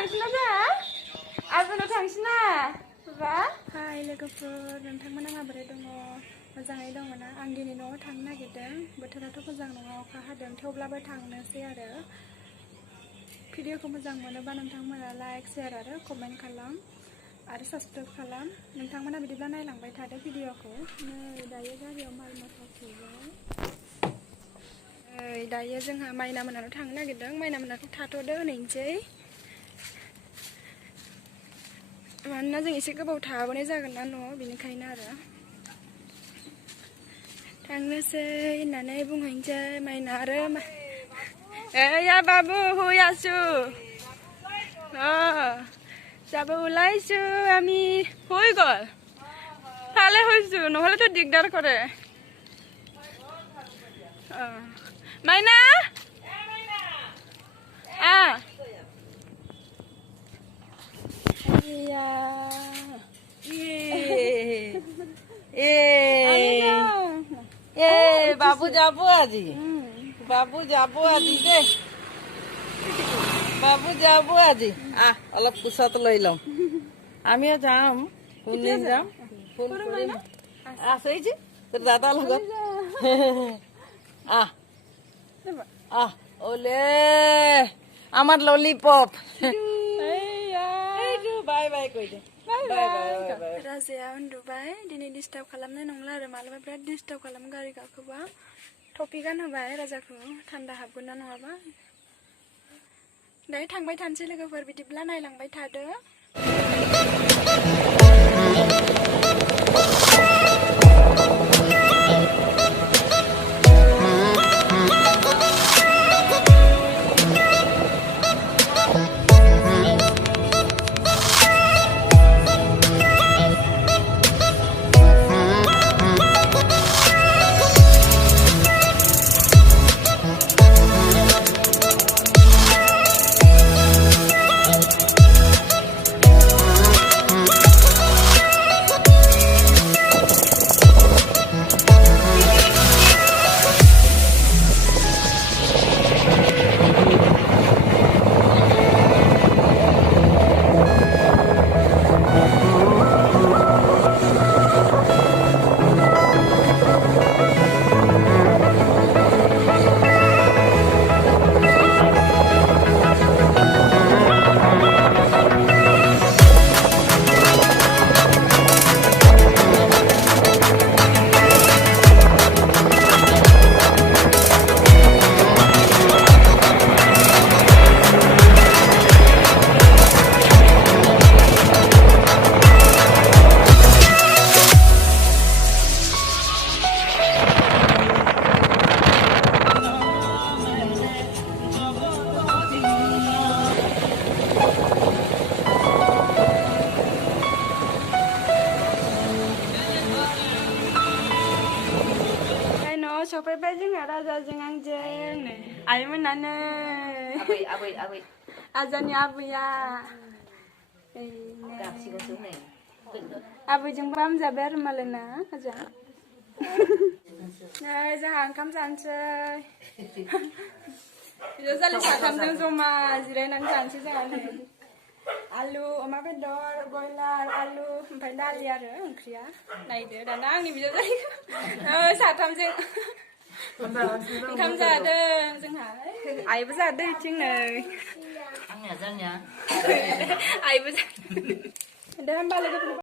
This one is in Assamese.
थांसिना जोंहा आबोनाव थांसिना बा हाय लोगोफोर नोंथांमोना माबोरै दङ मोजाङै दङ ना आं दिनै न'आव थांनो नागिरदों बोथोराथ' मोजां नङा अखा हादों थेवब्लाबो थांनोसै आरो भिडिअखौ मोजां मोनोबा नोंथांमोना लाइक शेयार आरो कमेन्ट खालाम आरो साबस्क्राइब खालाम नोंथांमोना बिदिब्ला नायलांबाय थादो भिडिअखौ नै दायो गारियाव माल माथा सोबाय नै दायो जोंहा माइना मोनानाव थांनो नागिरदों माइना मोनाखौ थाथ'दो होनैनोसै मानोना जों एसे गोबाव थाबोनाय जागोन ना न'आव बेनिखायनो आरो थांनोसै होननानै बुंहैनोसै माइना आरो या बाबु हुयासु যাব ওলাইছো আমি হৈ গল তালে হৈছো নহলে তো দিগদাৰ কৰে মাইনা বাবু যাবো আজি বাবু যাবো আজি দে বাবু যাবো আজি অলপ পিছত লৈ লম আমিও যাম কোনদিন যাম ফোন কৰিম আছে যে তোৰ দাদাৰ লগত ওলে আমাৰ ললিপপ বাই বাই কৈ দে राजाया उन्दुबाय दिनै डिस्टार्ब खालामनाय नंला आरो मालाबा बिराद डिस्टार्ब खालामो गारि गाखोबा टपि गानहोबाय राजाखौ थान्दा हाबगोन ना नङाबा दायो थांबाय थानोसै लोगोफोर बिदिब्ला नायलांबाय थादो सफैबाय जोंहा राजाजों आंजों आइमोनानो आजानि आबैया आबैजों बाम जाबाय आरो मालायना आजा नै जोंहा ओंखाम जानोसै जालि साथामजों जमा जिरायनानै जानोसै जोंहा नै आलु अमा बेदर बयलार आलु ओमफ्राय दालि आरो ओंख्रिया नायदो दाना आंनि बिजावजालिखौ साथामजों ओंखाम जादों जोंहा आइबो जादों इथिं नै आइबो जादों दे होमबा लोगोफोर